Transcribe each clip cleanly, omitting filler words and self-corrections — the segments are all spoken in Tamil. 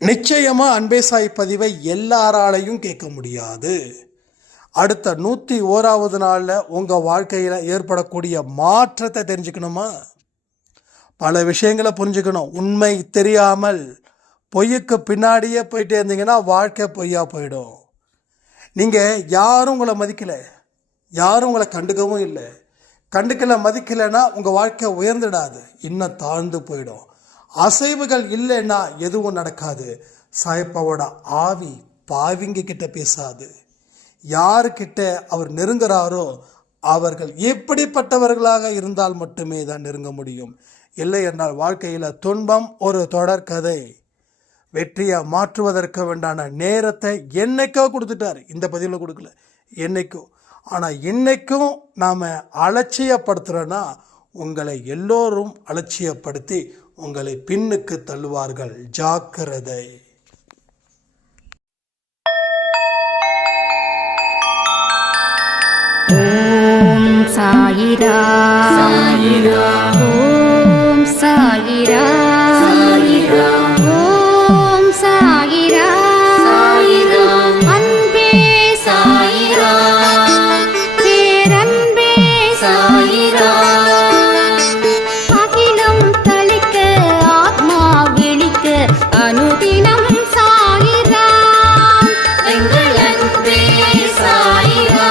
நிச்சயமா அன்பே சாய் பதிவை எல்லாராலையும் கேட்க முடியாது. அடுத்த 101வது நாளில் உங்கள் வாழ்க்கையில் ஏற்படக்கூடிய மாற்றத்தை தெரிஞ்சுக்கணுமா? பல விஷயங்களை புரிஞ்சுக்கணும். உண்மை தெரியாமல் பொய்யுக்கு பின்னாடியே போயிட்டே இருந்தீங்கன்னா வாழ்க்கை பொய்யா போயிடும். நீங்கள் யாரும் உங்களை மதிக்கலை, யாரும் உங்களை கண்டுக்கவும் இல்லை. கண்டுக்கலை, மதிக்கலைன்னா உங்கள் வாழ்க்கை உயர்ந்துடாது, இன்னும் தாழ்ந்து போயிடும். அசைவுகள் இல்லைன்னா எதுவும் நடக்காது. சாயப்பாவோட ஆவி பாவிங்க கிட்ட பேசாது. யாருக்கிட்ட அவர் நெருங்குறாரோ அவர்கள் எப்படிப்பட்டவர்களாக இருந்தால் மட்டுமே தான் நெருங்க முடியும். இல்லை என்றால் வாழ்க்கையில் துன்பம் ஒரு தொடர்கதை. வெற்றியை மாற்றுவதற்கு வேண்டான நேரத்தை என்னைக்கோ கொடுத்துட்டார், இந்த பதிவில் கொடுக்கல, என்னைக்கோ. ஆனால் இன்னைக்கும் நாம் அலட்சியப்படுத்துகிறோன்னா உங்களை எல்லோரும் அலட்சியப்படுத்தி உங்களை பின்னுக்கு தள்ளுவார்கள். ஜாக்கிரதை. ஓம் சாயிரா சாயிரா, ஓம் சாயிரா சாயிரா, ஓம் சாயிரா சாயிரா, அன்பே சாயிரா, பேரன்பே சாயிரா, அகிலம் தளிக்க ஆத்மா விழிக்க அனுதினம் சாயிரா, எங்கள் அன்பே சாயிரா.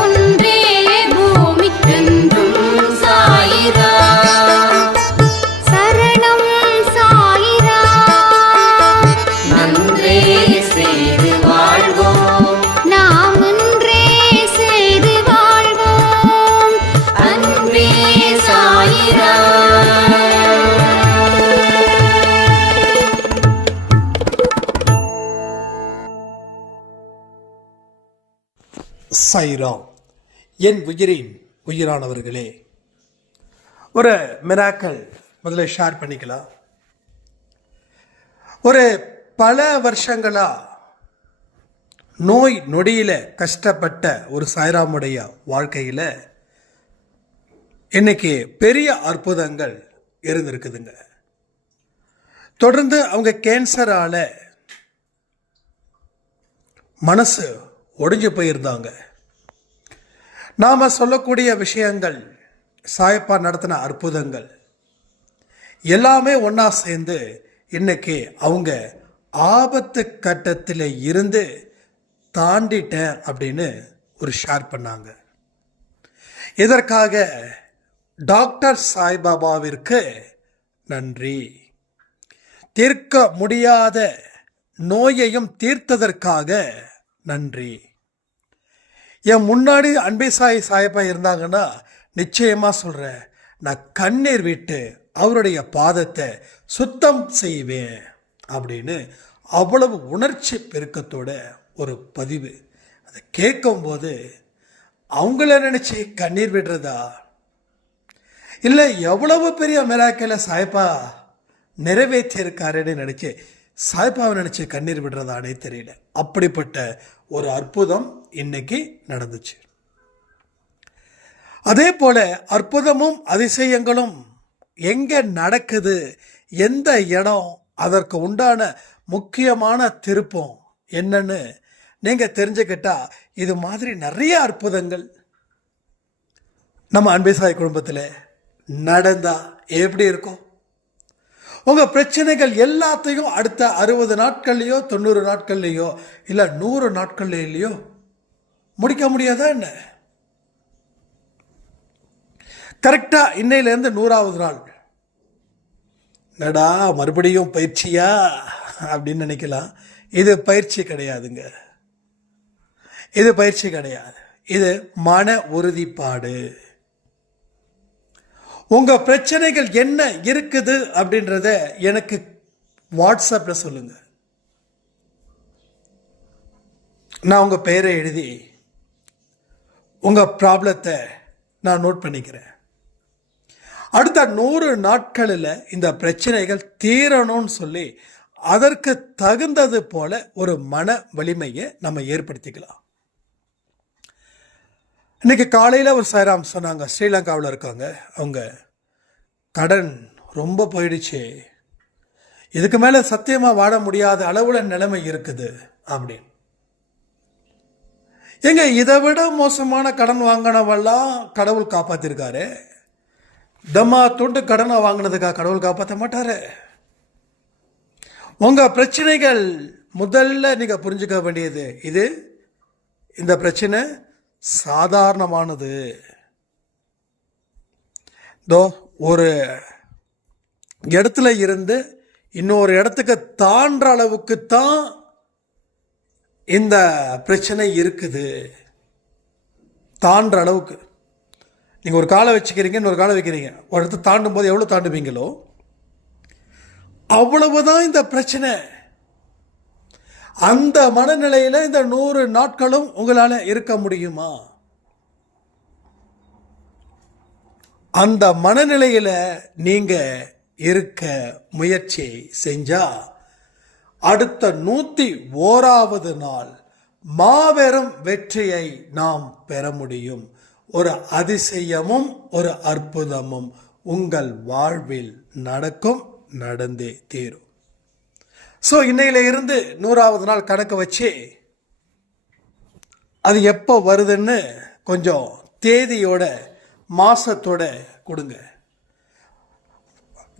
ஒன்றே பூமிக்கென்றும் சாயிரா, சரணம் சாயிரா, நன்றே செய்து வாழ்வோம், நாம் ஒன்றே செய்து வாழ்வோம், அன்பே சாயிரா. சாய்ராம். என் உயிரின் உயிரானவர்களே, ஒரு மிராக்கள் முதல்ல ஷேர் பண்ணிக்கலாம். ஒரு பல வருஷங்களா நோய் நொடியில் கஷ்டப்பட்ட ஒரு சாய்ராமுடைய வாழ்க்கையில் இன்னைக்கு பெரிய அற்புதங்கள் இருந்திருக்குதுங்க. தொடர்ந்து அவங்க கேன்சரால் மனசு ஒடிஞ்சு போயிருந்தாங்க. நாம் சொல்லக்கூடிய விஷயங்கள், சாயப்பா நடத்தின அற்புதங்கள் எல்லாமே ஒன்றா சேர்ந்து இன்னைக்கு அவங்க ஆபத்து கட்டத்தில் இருந்து தாண்டிட்டேன் அப்படின்னு ஒரு ஷேர் பண்ணாங்க. இதற்காக டாக்டர் சாய்பாபாவிற்கு நன்றி. தீர்க்க முடியாத நோயையும் தீர்த்ததற்காக நன்றி. என் முன்னாடி அன்பே சாய் சாயப்பா இருந்தாங்கன்னா நிச்சயமாக சொல்கிறேன், நான் கண்ணீர் விட்டு அவருடைய பாதத்தை சுத்தம் செய்வேன் அப்படின்னு அவ்வளவு உணர்ச்சி பெருக்கத்தோட ஒரு பதிவு. அதை கேட்கும்போது அவங்கள நினச்சி கண்ணீர் விடுறதா, இல்லை எவ்வளவு பெரிய மிராக்கில சாயப்பா நிறைவேற்றியிருக்காருன்னு நினச்சி சாய்பாவை நினச்சி கண்ணீர் விடுறதானே தெரியல. அப்படிப்பட்ட ஒரு அற்புதம் இன்னைக்கு நடந்துச்சு. அதே போல அற்புதமும் அதிசயங்களும் எங்கே நடக்குது, எந்த இடம், அதற்கு உண்டான முக்கியமான திருப்பம் என்னன்னு நீங்கள் தெரிஞ்சுக்கிட்டா இது மாதிரி நிறைய அற்புதங்கள் நம்ம அன்பே சாய் குடும்பத்தில் நடந்தா எப்படி இருக்கும்? உங்கள் பிரச்சனைகள் எல்லாத்தையும் அடுத்த 60 நாட்கள்லையோ 90 நாட்கள்லையோ இல்லை 100 நாட்கள்லையோ முடிக்க முடியாதா என்ன? கரெக்டாக இன்னையிலேருந்து 100வது நாள் நடா மறுபடியும் பயிற்சியா அப்படின்னு நினைக்கலாம். இது பயிற்சி கிடையாதுங்க, இது பயிற்சி கிடையாது, இது மன உறுதிப்பாடு. உங்கள் பிரச்சனைகள் என்ன இருக்குது அப்படின்றத எனக்கு வாட்ஸ்அப்பில் சொல்லுங்கள். நான் உங்கள் பெயரை எழுதி உங்கள் ப்ராப்ளத்தை நான் நோட் பண்ணிக்கிறேன். அடுத்த 100 நாட்களில் இந்த பிரச்சனைகள் தீரணும்னு சொல்லி அதற்கு தகுந்தது போல ஒரு மன வலிமையை நம்ம ஏற்படுத்திக்கலாம். இன்னைக்கு காலையில் ஒரு சாய்ராம் சொன்னாங்க, ஸ்ரீலங்காவில் இருக்காங்க. அவங்க கடன் ரொம்ப போயிடுச்சு, இதுக்கு மேலே சத்தியமாக வாழ முடியாத அளவில் நிலைமை இருக்குது அப்படின்னு. எங்க இதை விட மோசமான கடன் வாங்கினவெல்லாம் கடவுள் காப்பாத்திருக்காரு. தம்மா துண்டு கடனை வாங்கினதுக்காக கடவுள் காப்பாற்ற மாட்டாரு. உங்க பிரச்சனைகள் முதல்ல நீங்க புரிஞ்சுக்க வேண்டியது இது, இந்த பிரச்சனை சாதாரணமானது. ஒரு இடத்துல இருந்து இன்னொரு இடத்துக்கு தாண்டுற அளவுக்கு தான் இந்த பிரச்சனை இருக்குது. தாண்டுற அளவுக்கு நீங்கள் ஒரு காலை வச்சுக்கிறீங்க, இன்னொரு காலை வைக்கிறீங்க, ஒரு இடத்த தாண்டும் போது எவ்வளோ தாண்டுவீங்களோ அவ்வளவுதான் இந்த பிரச்சனை. அந்த மனநிலையில் இந்த 100 நாட்களும் உங்களால் இருக்க முடியுமா? அந்த மனநிலையில் நீங்கள் இருக்க முயற்சி செஞ்சா அடுத்த 101வது நாள் மாபெரும் வெற்றியை நாம் பெற முடியும். ஒரு அதிசயமும் ஒரு அற்புதமும் உங்கள் வாழ்வில் நடக்கும், நடந்தே தீரும். ஸோ இன்னையில இருந்து 100வது நாள் கணக்கு வச்சு அது எப்போ வருதுன்னு கொஞ்சம் தேதியோட மாசத்தோட கொடுங்க.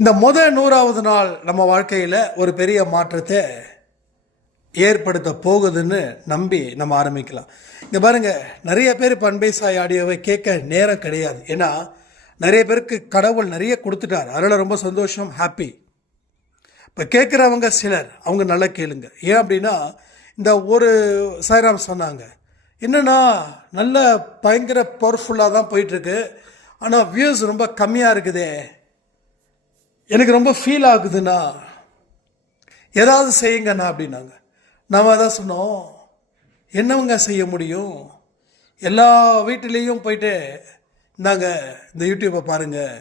இந்த 100வது நாள் நம்ம வாழ்க்கையில் ஒரு பெரிய மாற்றத்தை ஏற்படுத்த போகுதுன்னு நம்பி நம்ம ஆரம்பிக்கலாம். இங்கே பாருங்க, நிறைய பேர் இப்போ அன்பே சாய் ஆடியோவை கேட்க நேரம் கிடையாது. ஏன்னா நிறைய பேருக்கு கடவுள் நிறைய கொடுத்துட்டார், அதனால் ரொம்ப சந்தோஷம், ஹாப்பி. இப்போ கேட்குறவங்க சிலர், அவங்க நல்லா கேளுங்க. ஏன் அப்படின்னா இந்த ஒரு சாய்ராம் சொன்னாங்க, என்னன்னா நல்ல பயங்கர பவர்ஃபுல்லாக தான் போயிட்டுருக்கு, ஆனால் வியூஸ் ரொம்ப கம்மியாக இருக்குதே, எனக்கு ரொம்ப ஃபீல் ஆகுதுண்ணா, ஏதாவது செய்யுங்கண்ணா அப்படின்னாங்க. நாம் அதான் சொன்னோம், என்னவங்க செய்ய முடியும்? எல்லா வீட்டிலையும் போயிட்டு இந்தாங்க இந்த யூடியூப்பை பாருங்கள்,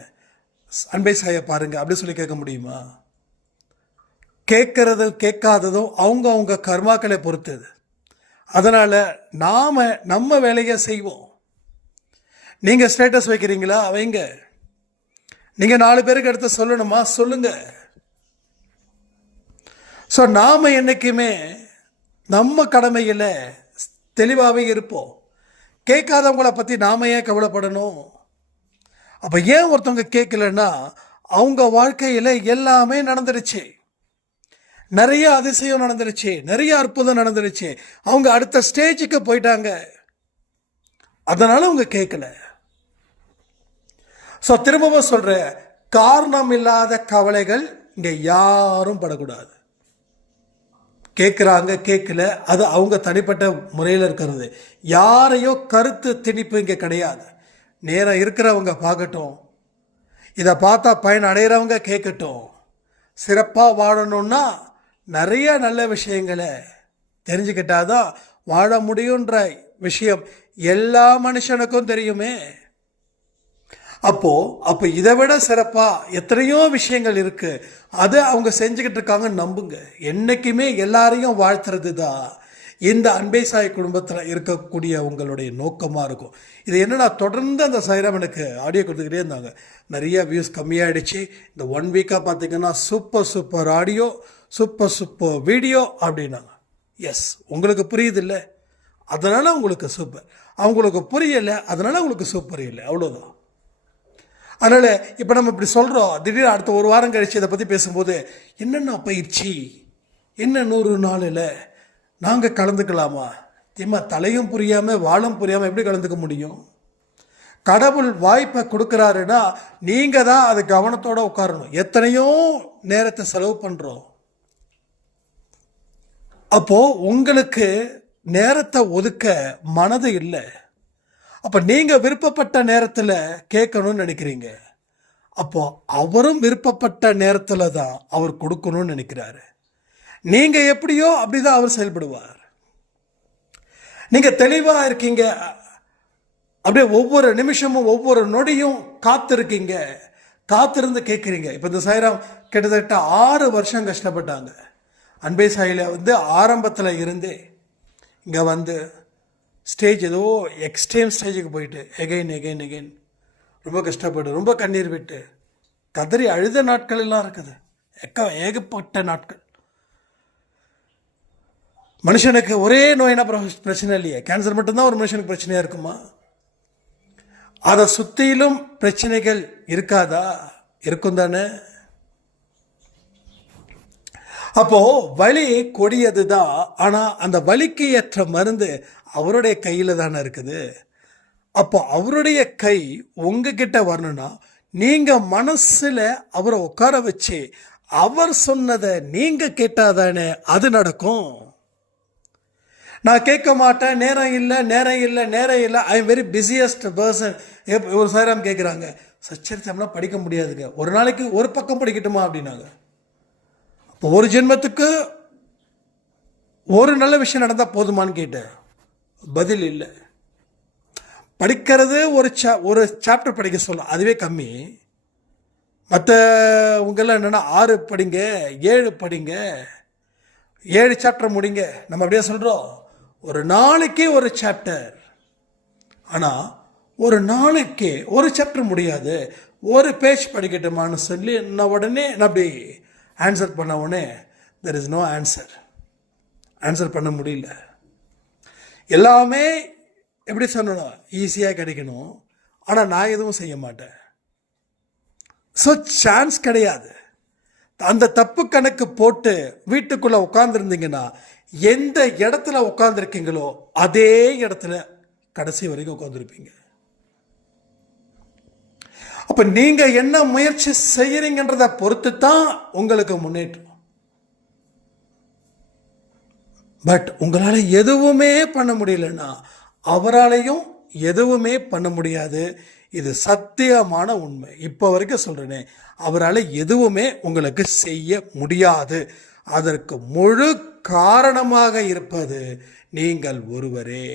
அன்பே சாயை பாருங்கள் அப்படி சொல்லி கேட்க முடியுமா? கேட்கறதும் கேட்காததும் அவங்க கர்மாக்களை பொறுத்தது. அதனால் நாம் நம்ம வேலையை செய்வோம். நீங்கள் ஸ்டேட்டஸ் வைக்கிறீங்களா வைங்க, நீங்கள் 4 பேருக்கு எடுத்து சொல்லணுமா சொல்லுங்க. ஸோ நாம் என்றைக்குமே நம்ம கடமையில் தெளிவாகவே இருப்போம். கேட்காதவங்கள பற்றி நாம் ஏன் கவலைப்படணும்? அப்போ ஏன் ஒருத்தவங்க கேட்கலன்னா அவங்க வாழ்க்கையில் எல்லாமே நடந்துருச்சு, நிறைய அதிசயம் நடந்துருச்சு, நிறைய அற்புதம் நடந்துருச்சு, அவங்க அடுத்த ஸ்டேஜுக்கு போயிட்டாங்க, அதனால் அவங்க கேட்கல. ஸோ திரும்பவும் சொல்கிறேன், காரணம் இல்லாத கவலைகள் இங்கே யாரும் படக்கூடாது. கேட்குறாங்க கேட்கல, அது அவங்க தனிப்பட்ட முறையில் இருக்கிறது. யாரையோ கருத்து திணிப்பு இங்கே கிடையாது. நேரம் இருக்கிறவங்க பார்க்கட்டும், இதை பார்த்தா பயன் அடைகிறவங்க கேட்கட்டும். சிறப்பாக வாழணும்னா நிறைய நல்ல விஷயங்களை தெரிஞ்சுக்கிட்டாதான் வாழ முடியுன்ற விஷயம் எல்லா மனுஷனுக்கும் தெரியுமே. அப்போ இதை விட சிறப்பாக எத்தனையோ விஷயங்கள் இருக்கு, அதை அவங்க செஞ்சுக்கிட்டு இருக்காங்க. நம்புங்க, என்னைக்குமே எல்லாரையும் வாழ்த்துறது தான் இந்த அன்பே சாய் குடும்பத்தில் இருக்கக்கூடிய உங்களுடைய நோக்கமாக இருக்கும். இது என்னன்னா, தொடர்ந்து அந்த சாய்ராம் எனக்கு ஆடியோ கொடுத்துக்கிட்டே இருந்தாங்க. நிறைய வியூஸ் கம்மியாயிடுச்சு, இந்த 1 வீக்காக பார்த்தீங்கன்னா சூப்பர் ஆடியோ, சூப்பர் வீடியோ அப்படின்னாங்க. எஸ், உங்களுக்கு புரியுது இல்லை, அதனால் உங்களுக்கு சூப்பர். அவங்களுக்கு புரியலை, அதனால் உங்களுக்கு சூப்பர் இல்லை, அவ்வளோதான். அதனால் இப்போ நம்ம இப்படி சொல்கிறோம், திடீர்னு அடுத்த 1 வாரம் கழிச்சு இதை பற்றி பேசும்போது, என்னென்ன பயிற்சி, என்ன 100 நாளில் நாங்கள் கலந்துக்கலாமா? ஏமா தலையும் புரியாமல் வாழும் புரியாமல் எப்படி கலந்துக்க முடியும்? கடவுள் வாய்ப்பை கொடுக்குறாருன்னா நீங்கள் தான் அது கவனத்தோடு உட்காரணும். எத்தனையோ நேரத்தை செலவு பண்ணுறோம். அப்போது உங்களுக்கு நேரத்தை ஒதுக்க மனது இல்லை. அப்போ நீங்கள் விருப்பப்பட்ட நேரத்தில் கேட்கணும்னு நினைக்கிறீங்க, அப்போ அவரும் விருப்பப்பட்ட நேரத்தில் தான் அவர் கொடுக்கணும்னு நினைக்கிறாரு. நீங்கள் எப்படியோ அப்படிதான் அவர் செயல்படுவார். நீங்கள் தெளிவாக இருக்கீங்க, அப்படியே ஒவ்வொரு நிமிஷமும் ஒவ்வொரு நொடியும் காத்திருக்கீங்க, காத்திருந்து கேட்குறீங்க. இப்போ இந்த சாய்ராம் கிட்டத்தட்ட 6 வருஷம் கஷ்டப்பட்டாங்க. அன்பே சாயில் ஆரம்பத்தில் இருந்தே இங்கே ஸ்டேஜ் ஏதோ எக்ஸ்ட்ரீம் ஸ்டேஜுக்கு போயிட்டு எகைன் ரொம்ப கஷ்டப்பட்டு ரொம்ப கண்ணீர் விட்டு கதறி அழுத நாட்கள் எல்லாம் இருக்குது. ஏகப்பட்ட நாட்கள். மனுஷனுக்கு ஒரே நோயினா பிரச்சனை இல்லையே, கேன்சர் மட்டும்தான் ஒரு மனுஷனுக்கு பிரச்சனையா இருக்குமா? அதை சுத்திலும் பிரச்சனைகள் இருக்காதா? இருக்கும் தானே. அப்போ வலி கொடியது தான், ஆனா அந்த வலிக்கு ஏற்ற மருந்து அவருடைய கையில தானே இருக்குது. அப்போ அவருடைய கை உங்ககிட்ட வரணும்னா நீங்க மனசுல அவரை உட்கார வச்சு அவர் சொன்னதை நீங்க கேட்டாதானே அது நடக்கும். நான் கேட்க மாட்டேன், நேரம் இல்லை, I am very busiest person. ஒரு சாராம் கேட்குறாங்க, சச்சரித்தம்லாம் படிக்க முடியாதுங்க, ஒரு நாளைக்கு ஒரு பக்கம் படிக்கட்டுமா அப்படின்னாங்க. அப்போ ஒரு ஜென்மத்துக்கு ஒரு நல்ல விஷயம் நடந்தால் போதுமான்னு கேட்டேன். பதில் இல்லை. படிக்கிறது ஒரு சாப்டர் படிக்க சொல்லலாம், அதுவே கம்மி. மற்றவங்கெல்லாம் என்னென்னா 6 படிங்க, 7 படிங்க, 7 சாப்டர் முடிங்க. நம்ம அப்படியே சொல்கிறோம், ஒரு நாளைக்கு ஒரு சாப்டர். ஆனால் ஒரு நாளைக்கு ஒரு சாப்டர் முடியாது, ஒரு பேஜ் படிக்கட்டுமான்னு சொல்லி நான் உடனே நான் அப்படி ஆன்சர் பண்ண உடனே தெர் இஸ் நோ ஆன்சர் பண்ண முடியல. எல்லாமே எப்படி சொல்லணும், ஈஸியாக கிடைக்கணும். ஆனால் நான் எதுவும் செய்ய மாட்டேன். ஸோ சான்ஸ் கிடையாது. அந்த தப்பு கணக்கு போட்டு வீட்டுக்குள்ளே உட்காந்துருந்தீங்கன்னா எந்த இடத்துல உட்காந்துருக்கீங்களோ அதே இடத்துல கடைசி வரைக்கும் உட்காந்துருப்பீங்க. அப்போ நீங்கள் என்ன முயற்சி செய்கிறீங்கன்றதை பொறுத்து தான் உங்களுக்கு முன்னேற்றம். பட் உங்களால் எதுவுமே பண்ண முடியலன்னா அவராலையும் எதுவுமே பண்ண முடியாது. இது சத்தியமான உண்மை. இப்போ வரைக்கும் சொல்கிறேனே, அவரால் எதுவுமே உங்களுக்கு செய்ய முடியாது. அதற்கு முழு காரணமாக இருப்பது நீங்கள் ஒருவரே.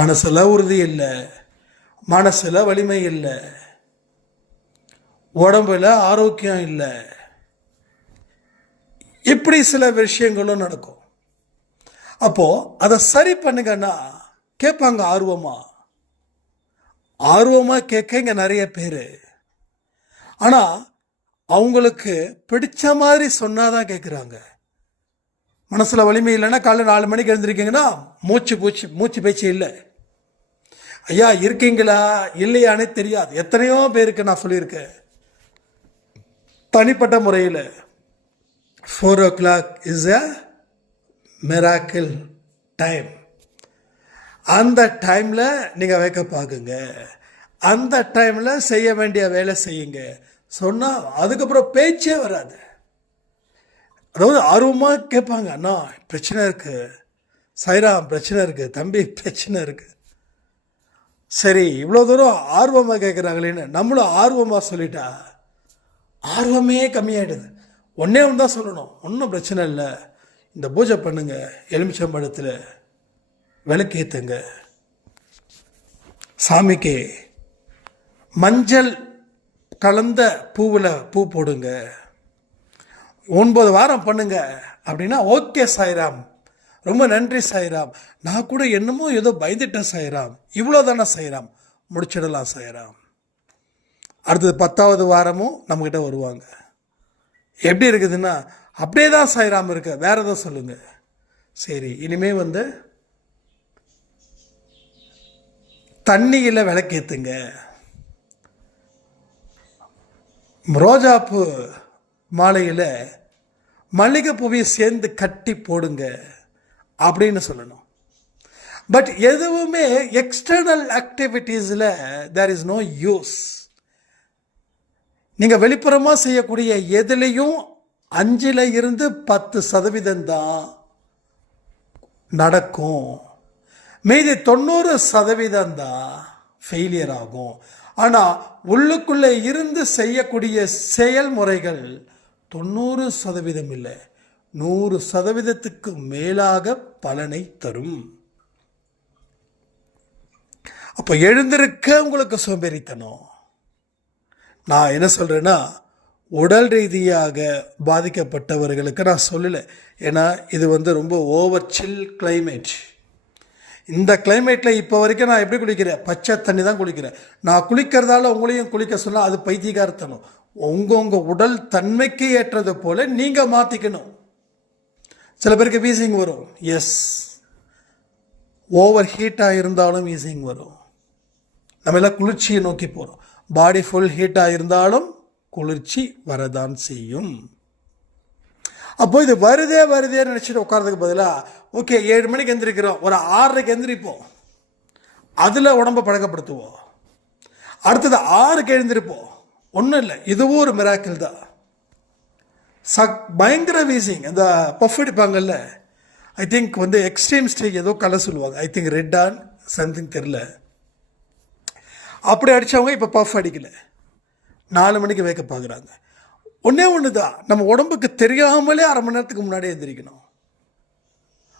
மனசுல உறுதி இல்லை, மனசுல வலிமை இல்லை, உடம்புல ஆரோக்கியம் இல்லை, இப்படி சில விஷயங்களும் நடக்கும். அப்போ அதை சரி பண்ணுங்கன்னா கேட்பாங்க ஆர்வமா கேட்க இங்க நிறைய பேர். ஆனா அவங்களுக்கு பிடிச்ச மாதிரி சொன்னாதான் கேட்குறாங்க. மனசுல வலிமை இல்லைன்னா காலைல 4 மணிக்கு எழுந்திருக்கீங்கன்னா மூச்சு பேச்சு இல்லை. ஐயா இருக்கீங்களா இல்லையானே தெரியாது. எத்தனையோ பேருக்கு நான் சொல்லியிருக்கேன் தனிப்பட்ட முறையில். 4 o'clock is a miracle time. அந்த டைமில் நீங்கள் வேக்கப் ஆகுங்க, அந்த டைமில் செய்ய வேண்டிய வேலை செய்யுங்க சொன்னால் அதுக்கப்புறம் பேச்சே வராது. அதாவது ஆர்வமாக கேட்பாங்க, அண்ணா பிரச்சனை இருக்குது, சாய்ராம் பிரச்சனை இருக்குது, தம்பி பிரச்சனை இருக்குது. சரி இவ்வளோ தூரம் ஆர்வமாக கேட்குறாங்களேன்னு நம்மளும் ஆர்வமாக சொல்லிட்டா ஆர்வமே கம்மியாயிடுது. ஒன்றே ஒன்று தான் சொல்லணும், ஒன்றும் பிரச்சனை இல்லை, இந்த பூஜை பண்ணுங்க, எலுமிச்சம்பழத்தில் விளக்கேற்றுங்க, சாமிக்கு மஞ்சள் கலந்த பூவில் பூ போடுங்க, 9 வாரம் பண்ணுங்க அப்படின்னா ஓகே சாய்ராம், ரொம்ப நன்றி சாய்ராம், நான் கூட என்னமோ ஏதோ பயந்துட்டேன் சாய்ராம், இவ்வளோ தானே சாய்ராம், முடிச்சிடலாம் சாய்ராம். அடுத்தது 10வது வாரமும் நம்மக்கிட்ட வருவாங்க. எப்படி இருக்குதுன்னா அப்படியே தான் சாய்ராம் இருக்கு, வேற எதுவும் சொல்லுங்க. சரி இனிமே தண்ணியில் விளக்கேற்றுங்க, ரோஜாப்பூ மாலையில் மல்லிகைப்பூவை சேர்ந்து கட்டி போடுங்க அப்படின்னு சொல்லணும். பட் எதுவுமே எக்ஸ்டர்னல் ஆக்டிவிட்டீஸில் தேர் இஸ் நோ யூஸ். நீங்கள் வெளிப்புறமாக செய்யக்கூடிய எதுலேயும் 5% 10% தான் நடக்கும், மீதி 90% தான் ஃபெயிலியர் ஆகும். ஆனால் உள்ளுக்குள்ளே இருந்து செய்யக்கூடிய செயல்முறைகள் 90% இல்லை, 100%க்கு மேலாக பலனை தரும். அப்போ எழுந்திருக்க உங்களுக்கு சோம்பேறித்தனம். நான் என்ன சொல்கிறேன்னா, உடல் ரீதியாக பாதிக்கப்பட்டவர்களுக்கு நான் சொல்லலை, ஏன்னா இது ரொம்ப ஓவர் சில் கிளைமேட். இந்த கிளைமேட்டில் இப்போ வரைக்கும் நான் எப்படி குளிக்கிறேன்? பச்சை தண்ணி தான் குளிக்கிறேன். நான் குளிக்கிறதால உங்களையும் குளிக்க சொன்னால் அது பைத்தியகாரத்தனம். உங்கள் உடல் தன்மைக்கு ஏற்றது போல் நீங்கள் மாற்றிக்கணும். சில பேருக்கு வீசிங் வரும். எஸ், ஓவர் ஹீட்டாக இருந்தாலும் வீசிங் வரும். நம்ம எல்லாம் குளிர்ச்சியை நோக்கி போகிறோம். பாடி ஃபுல் ஹீட்டாக இருந்தாலும் குளிர்ச்சி வரதான் செய்யும். அப்போ இது வருதே நினச்சிட்டு உட்காரதுக்கு பதிலாக ஓகே 7 மணிக்கு எந்திரிக்கிறோம், ஒரு 6:30க்கு எந்திரிப்போம், அதில் உடம்பை பழக்கப்படுத்துவோம். அடுத்தது 6க்கு எழுந்திருப்போம். ஒன்றும் இல்லை, இதுவும் ஒரு மிராக்கிள் தான். பயங்கர வீசிங், அந்த பஃப் அடிப்பாங்கல்ல, ஐ திங்க் எக்ஸ்ட்ரீம் ஸ்டேஜ் ஏதோ கலர் சொல்லுவாங்க, I think red on something தெரில. அப்படி அடித்தவங்க இப்போ பஃப் அடிக்கலை, 4 மணிக்கு வேக்கப் ஆகுறாங்க. ஒன்று தான், நம்ம உடம்புக்கு தெரியாமலே 1/2 மணி நேரத்துக்கு முன்னாடியே எந்திரிக்கணும்.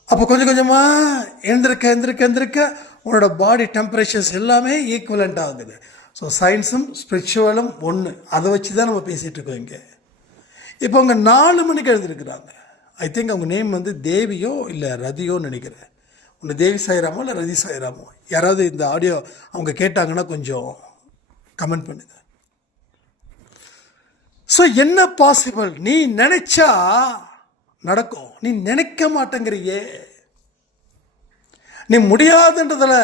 அப்போ கொஞ்சம் கொஞ்சமாக எந்திரிக்க உன்னோட பாடி டெம்பரேச்சர்ஸ் எல்லாமே ஈக்குவலண்ட் ஆகுது. ஸோ சயின்ஸும் ஸ்பிரிச்சுவலும் ஒன்று, அதை வச்சு தான் நம்ம பேசிகிட்டு இருக்கோம் இங்கே. இப்போ அவங்க 4 மணிக்கு எழுந்திருக்கிறாங்க. ஐ திங்க் அவங்க நேம் தேவியோ இல்லை ரதியோன்னு நினைக்கிறேன். ஒன்று தேவி சாய்ராமோ இல்லை ரதி சாய்ராமோ. யாராவது இந்த ஆடியோ அவங்க கேட்டாங்கன்னா கொஞ்சம் கமெண்ட் பண்ணுங்க. ஸோ என்ன பாசிபிள்? நீ நினைச்சா நடக்கும், நீ நினைக்க மாட்டேங்கிறியே. நீ முடியாதுன்றதில்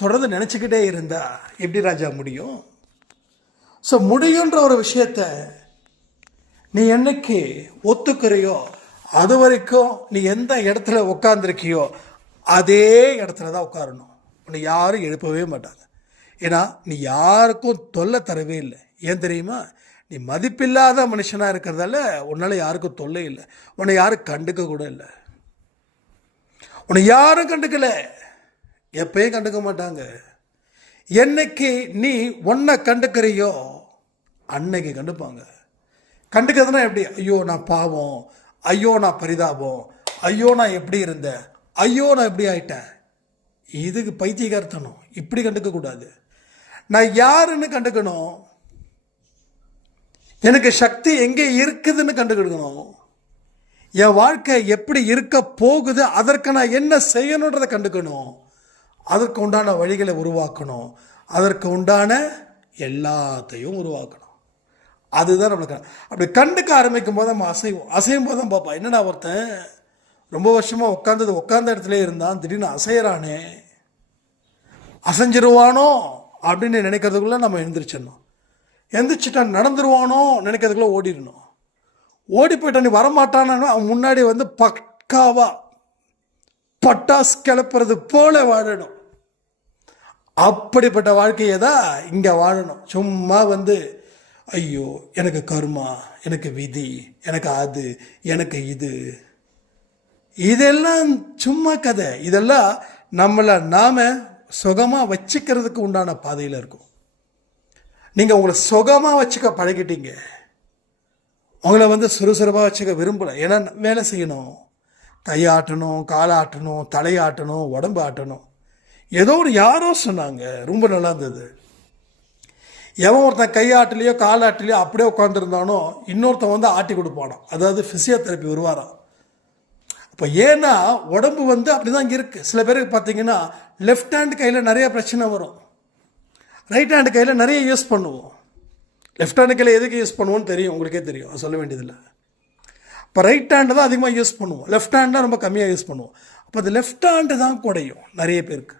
தொடர்ந்து நினச்சிக்கிட்டே இருந்தா எப்படி ராஜா முடியும்? ஸோ முடியுன்ற ஒரு விஷயத்த நீ என்னைக்கு ஒத்துக்கிறியோ அது வரைக்கும் நீ எந்த இடத்துல உட்காந்துருக்கியோ அதே இடத்துல தான் உட்காரணும். உன்னை யாரும் எழுப்பவே மாட்டாங்க. ஏன்னா நீ யாருக்கும் தொல்லை தரவே இல்லை. ஏன் தெரியுமா? நீ மதிப்பில்லாத மனுஷனாக இருக்கிறதால உன்னால் யாருக்கும் தொல்லை இல்லை. உன்னை யாரும் கண்டுக்க கூட இல்லை. உன்னை யாரும் கண்டுக்கலை, எப்பயும் கண்டுக்க மாட்டாங்க. என்னைக்கு நீ உன்னை கண்டுக்கிறியோ அன்னைக்கு கண்டுப்பாங்க. கண்டுக்கிறதுனா எப்படி? ஐயோ நான் பாவம், ஐயோ நான் பரிதாபம், ஐயோ நான் எப்படி இருந்தேன், ஐயோ நான் எப்படி ஆயிட்டேன், இதுக்கு பைத்தியகாரத்தனம். இப்படி கண்டுக்கக்கூடாது. நான் யாருன்னு கண்டுக்கணும். எனக்கு சக்தி எங்கே இருக்குதுன்னு கண்டுக்கிடணும். என் வாழ்க்கை எப்படி இருக்க போகுது, அதற்கு நான் என்ன செய்யணுன்றதை கண்டுக்கணும். அதற்கு உண்டான வழிகளை உருவாக்கணும். அதற்கு உண்டான எல்லாத்தையும் உருவாக்கணும். அதுதான் நம்மளுக்கு. அப்படி கண்டுக்க ஆரம்பிக்கும் போது நம்ம அசையும் போது தான் பார்ப்போம், என்னடா ஒருத்தன் ரொம்ப வருஷமாக உட்காந்த இடத்துல இருந்தான், திடீர்னு அசையறானே, அசைஞ்சிருவானோ அப்படின்னு நினைக்கிறதுக்குள்ள நம்ம எழுந்திரிச்சிடணும். எந்திரிச்சிட்டா நடந்துருவானோ நினைக்கிறதுக்குள்ள ஓடிடணும். ஓடி போயிட்டான் நீ வரமாட்டான்னு அவன் முன்னாடி பக்காவா பட்டாசு கிளப்புறது போல வாழணும். அப்படிப்பட்ட வாழ்க்கையை தான் இங்கே வாழணும். சும்மா ஐயோ எனக்கு கர்மா, எனக்கு விதி, எனக்கு அது, எனக்கு இது, இதெல்லாம் சும்மா கதை. இதெல்லாம் நம்மளை நாம் சுகமாக வச்சுக்கிறதுக்கு உண்டான பாதையில் இருக்கும். நீங்கள் உங்களை சுகமாக வச்சுக்க பழகிட்டீங்க, உங்களை சுறுசுறுப்பாக வச்சுக்க விரும்பலை. ஏன்னா வேலை செய்யணும், கையாட்டணும், காலாட்டணும், தலையாட்டணும், உடம்பு ஆட்டணும். ஏதோ ஒரு யாரோ சொன்னாங்க, ரொம்ப நல்லா இருந்தது. எவன் ஒருத்தன் கையாட்டிலையோ காலாட்டிலையோ அப்படியே உட்காந்துருந்தானோ இன்னொருத்தன் ஆட்டி கொடுப்பானோ, அதாவது ஃபிசியோதெரப்பி வருவாராம். இப்போ ஏன்னா உடம்பு அப்படி தான் இருக்குது. சில பேருக்கு பார்த்தீங்கன்னா லெஃப்ட் ஹேண்ட் கையில் நிறைய பிரச்சனை வரும், ரைட் ஹேண்டு கையில் நிறைய யூஸ் பண்ணுவோம். லெஃப்ட் ஹேண்டு கையில் எதுக்கு யூஸ் பண்ணுவோன்னு தெரியும், உங்களுக்கே தெரியும், சொல்ல வேண்டியதில்லை. இப்போ ரைட் ஹேண்டு தான் அதிகமாக யூஸ் பண்ணுவோம், லெஃப்ட் ஹேண்ட் ரொம்ப கம்மியாக யூஸ் பண்ணுவோம். அப்போ அது லெஃப்ட் ஹேண்டு தான் குறையும் நிறைய பேருக்கு.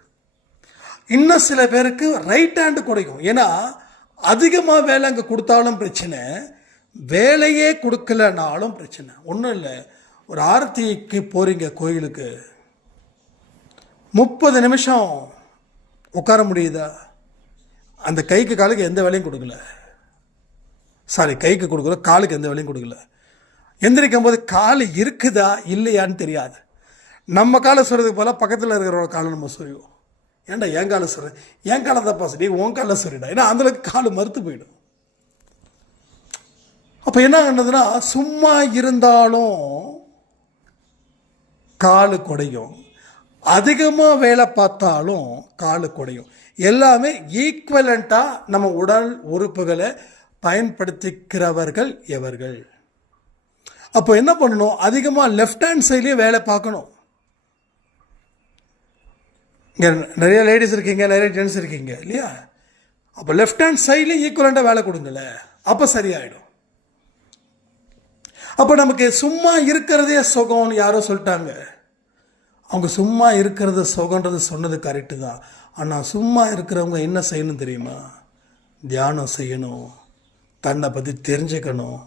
இன்னும் சில பேருக்கு ரைட் ஹேண்டு குறையும். ஏன்னா அதிகமாக வேலை அங்கே கொடுத்தாலும் பிரச்சனை, வேலையே கொடுக்கலனாலும் பிரச்சனை. ஒன்றும் இல்லை, ஒரு ஆரத்திக்கு போகிறீங்க கோயிலுக்கு, 30 நிமிஷம் உட்கார முடியுதா? அந்த கைக்கு காலுக்கு எந்த வேலையும் கொடுக்கல, கைக்கு கொடுக்கல, காலுக்கு எந்த வேலையும் கொடுக்கல. எந்திரிக்கும் போது கால் இருக்குதா இல்லையான்னு தெரியாது. நம்ம காலை சொல்கிறதுக்கு போல பக்கத்தில் இருக்கிறவங்க காலை நம்ம சொல்லுவோம். ஏன்டா என் காலை சொல்கிறேன், என் காலை தப்பா சரி, உன் காலை சொல்லிடா, ஏன்னா அந்தளவுக்கு கால் மறுத்து போயிடும். அப்போ என்ன ஆனதுன்னா சும்மா இருந்தாலும் காலு குடையும், அதிகமாக வேலை பார்த்தாலும் காலு குடையும். எல்லாமே ஈக்குவலண்ட்டாக நம்ம உடல் உறுப்புகளை பயன்படுத்திக்கிறவர்கள் எவர்கள்? அப்போ என்ன பண்ணணும்? அதிகமாக லெஃப்ட் ஹேண்ட் சைட்லேயே வேலை பார்க்கணும். இங்கே நிறைய லேடிஸ் இருக்கீங்க, நிறைய ஜென்ட்ஸ் இருக்கீங்க இல்லையா? அப்போ லெஃப்ட் ஹேண்ட் சைட்லேயும் ஈக்குவலண்ட்டாக வேலை கொடுங்களே, அப்போ சரியாயிடும். அப்போ நமக்கு சும்மா இருக்கிறதே சுகம்னு யாரோ சொல்லிட்டாங்க. அவங்க சும்மா இருக்கிறது சுகன்றது சொன்னது கரெக்டு தான். ஆனால் சும்மா இருக்கிறவங்க என்ன செய்யணும் தெரியுமா? தியானம் செய்யணும், தன்னை பற்றி தெரிஞ்சுக்கணும்,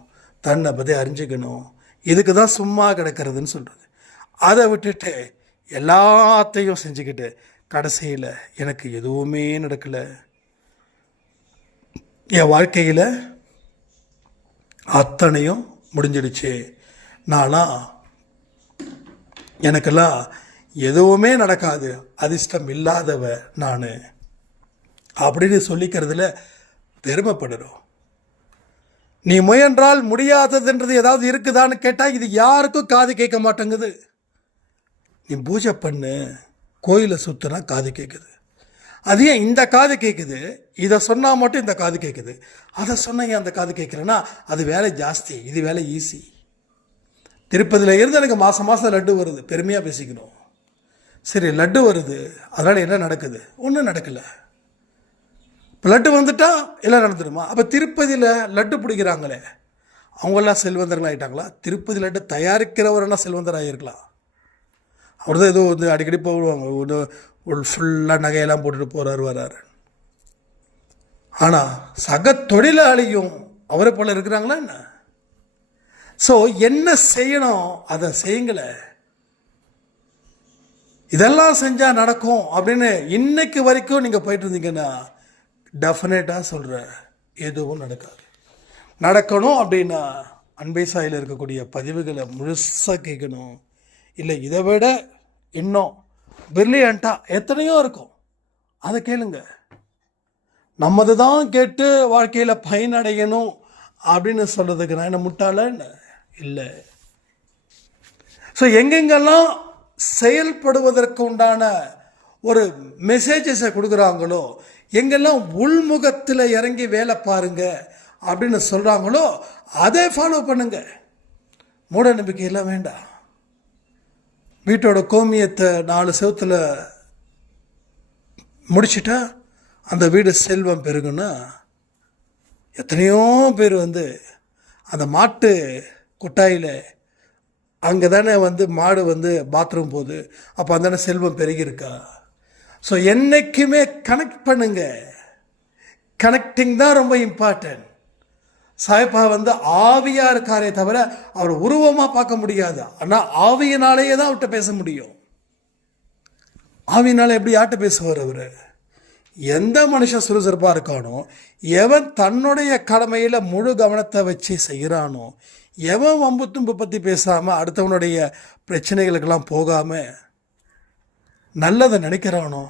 தன்னை பற்றி அறிஞ்சிக்கணும். இதுக்கு தான் சும்மா கிடக்கிறதுன்னு சொல்கிறது. அதை விட்டுட்டு எல்லாத்தையும் செஞ்சுக்கிட்டு கடைசியில் எனக்கு எதுவுமே நடக்கலை, என் வாழ்க்கையில் அத்தனையும் முடிஞ்சிடுச்சு, நான்லாம் எனக்கெல்லாம் எதுவுமே நடக்காது, அதிர்ஷ்டம் இல்லாதவ நான் அப்படின்னு சொல்லிக்கிறதுல பெருமைப்படுறோம். நீ முயன்றால் முடியாததுன்றது ஏதாவது இருக்குதான்னு கேட்டால் இது யாருக்கும் காது கேட்க மாட்டேங்குது. நீ பூஜை பண்ணு, கோயிலை சுற்றினா காது கேட்குது. அது ஏன் இந்த காது கேட்குது? இதை சொன்னால் மட்டும் இந்த காது கேட்குது, அதை சொன்னால் ஏன் அந்த காது கேட்குறேன்னா அது வேலை ஜாஸ்தி, இது வேலை ஈஸி. திருப்பதியில் இருந்து எனக்கு மாதம் மாதம் லட்டு வருது, பெருமையாக பேசிக்கணும். சரி, லட்டு வருது, அதனால் என்ன நடக்குது? ஒன்றும் நடக்கலை. இப்போ லட்டு வந்துட்டா எல்லாம் நடந்துடுமா? அப்போ திருப்பதியில் லட்டு பிடிக்கிறாங்களே அவங்கெல்லாம் செல்வந்தர்கள் ஆகிட்டாங்களா? திருப்பதி லட்டு தயாரிக்கிறவரெல்லாம் செல்வந்தர் ஆகியிருக்கலாம். அவர் தான் ஏதோ வந்து அடிக்கடி போடுவாங்க, ஒரு ஃபுல்லாக நகையெல்லாம் போட்டுட்டு போகிறாரு வர்றாரு. ஆனால் சக தொழிலாளியும் அவரை போல் இருக்கிறாங்களா என்ன? ஸோ என்ன செய்யணும் அதை செய்யுங்களே. இதெல்லாம் செஞ்சால் நடக்கும் அப்படின்னு இன்னைக்கு வரைக்கும் நீங்கள் போயிட்டு இருந்தீங்கன்னா டெஃபினட்டாக சொல்கிறேன், எதுவும் நடக்காது. நடக்கணும் அப்படின்னா அன்பே சாயில் இருக்கக்கூடிய பதிவுகளை முழுசாக கேட்கணும். இல்லை இதை விட இன்னும் பிரில்லியண்ட்டாக எத்தனையோ இருக்கும், அதை கேளுங்க. நம்மது தான் கேட்டு வாழ்க்கையில் பயனடையணும் அப்படின்னு சொல்கிறதுக்கு நான் என்ன முட்டாள என்ன? இல்லை. ஸோ எங்கெங்கெல்லாம் செயல்படுவதற்கு உண்டான ஒரு மெசேஜஸை கொடுக்குறாங்களோ, எங்கெல்லாம் உள்முகத்தில் இறங்கி வேலை பாருங்க அப்படின்னு சொல்கிறாங்களோ அதை ஃபாலோ பண்ணுங்க. மூட நம்பிக்கையெல்லாம் வேண்டாம். வீட்டோட கோமியத்தை 4 செவத்தில் முடிச்சுட்டா அந்த வீடு செல்வம் பெருகுன்னா எத்தனையோ பேர் வந்து அந்த மாட்டு கொட்டாயில் அங்கே தானே வந்து மாடு வந்து பாத்ரூம் போகுது, அப்போ அந்தானே செல்வம் பெருகிருக்கா? ஸோ என்றைக்குமே கனெக்ட் பண்ணுங்க. கனெக்டிங் தான் ரொம்ப இம்பார்ட்டன்ட். சாய்பா வந்து ஆவியாக இருக்காரே தவிர அவர் உருவமாக பார்க்க முடியாது. ஆனால் ஆவியினாலேயே தான் அவர்கிட்ட பேச முடியும். ஆவியினால எப்படி யார்கிட்ட பேசுவார் அவர்? எந்த மனுஷன் சுறுசுறுப்பாக இருக்கானோ, எவன் தன்னுடைய கடமையில் முழு கவனத்தை வச்சு செய்கிறானோ, எவன் வம்பு தும்பு பற்றி பேசாமல் அடுத்தவனுடைய பிரச்சனைகளுக்கெல்லாம் போகாமல் நல்லதை நினைக்கிறானோ,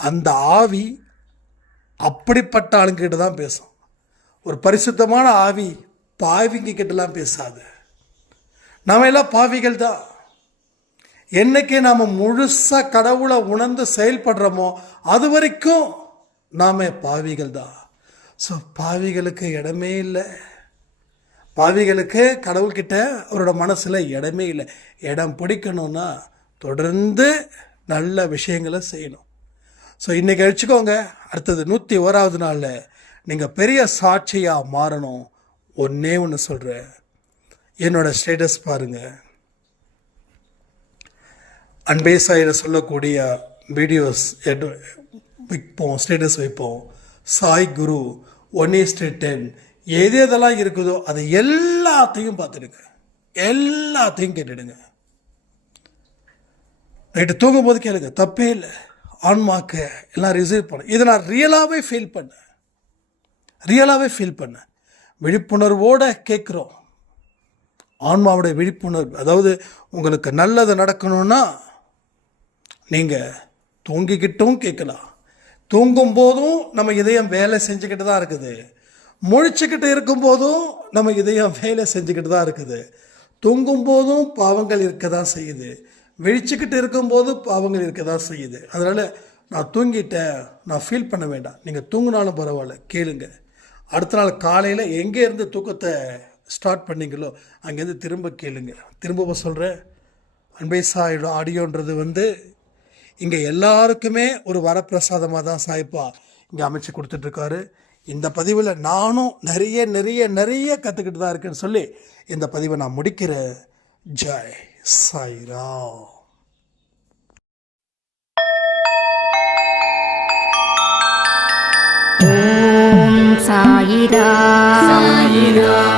அந்த ஆவி அப்படிப்பட்ட ஆளுங்கிட்ட தான் பேசும். ஒரு பரிசுத்தமான ஆவி பாவிங்க கிட்டலாம் பேசாது. நாம எல்லாம் பாவிகள் தான். என்னைக்கு நாம் முழுசாக கடவுளை உணர்ந்து செயல்படுறோமோ அது வரைக்கும் நாம் பாவிகள் தான். ஸோ பாவிகளுக்கு இடமே இல்லை. பாவிகளுக்கு கடவுள்கிட்ட அவரோட மனசில் இடமே இல்லை. இடம் பிடிக்கணும்னா தொடர்ந்து நல்ல விஷயங்களை செய்யணும். ஸோ இன்றைக்கி அழிச்சுக்கோங்க. அடுத்தது 101வது நாளில் நீங்கள் பெரிய சாட்சியாக மாறணும். ஒன்றே ஒன்று சொல்கிறேன், என்னோடய ஸ்டேட்டஸ் பாருங்கள். அன்பே சாயில் சொல்லக்கூடிய வீடியோஸ் வைப்போம், ஸ்டேட்டஸ் வைப்போம். சாய் குரு 1:10 எது எதெல்லாம் இருக்குதோ அதை எல்லாத்தையும் பார்த்துடுங்க, எல்லாத்தையும் கேட்டுடுங்க. நைட்டு தூங்கும்போது கேளுங்க, தப்பே இல்லை. ஆன்மாக்கு எல்லாம் ரிசீவ் பண்ண. இதை நான் ரியலாகவே ஃபீல் பண்ணேன். விழிப்புணர்வோடு கேட்குறோம். ஆன்மாவோட விழிப்புணர்வு. அதாவது உங்களுக்கு நல்லது நடக்கணும்னா நீங்கள் தூங்கிக்கிட்டும் கேட்கலாம். தூங்கும் போதும் நம்ம இதயம் வேலை செஞ்சுக்கிட்டு தான் இருக்குது. முழிச்சுக்கிட்டு இருக்கும்போதும் நம்ம இதயம் வேலை செஞ்சுக்கிட்டு தான் இருக்குது. தூங்கும் போதும் பாவங்கள் இருக்க தான் செய்யுது, விழிச்சுக்கிட்டு இருக்கும்போது பாவங்கள் இருக்க தான் செய்யுது. அதனால் நான் தூங்கிட்டேன், நான் ஃபீல் பண்ண வேண்டாம். நீங்கள் தூங்கினாலும் பரவாயில்ல, கேளுங்க. அடுத்த நாள் காலையில் எங்கேருந்து தூக்கத்தை ஸ்டார்ட் பண்ணிங்களோ அங்கேருந்து திரும்ப கேளுங்க. திரும்ப சொல்கிறேன், அன்பே சாயோட ஆடியோன்றது வந்து இங்கே எல்லாருக்குமே ஒரு வரப்பிரசாதமாக தான் சாய்ப்பா இங்கே அமைச்சு கொடுத்துட்ருக்காரு. இந்த பதிவில் நானும் நிறைய நிறைய நிறைய கற்றுக்கிட்டு தான் இருக்கேன்னு சொல்லி இந்த பதிவை நான் முடிக்கிறேன். ஜெய் சாய்ராம். ஓம் சாயிரா. சாயிரா.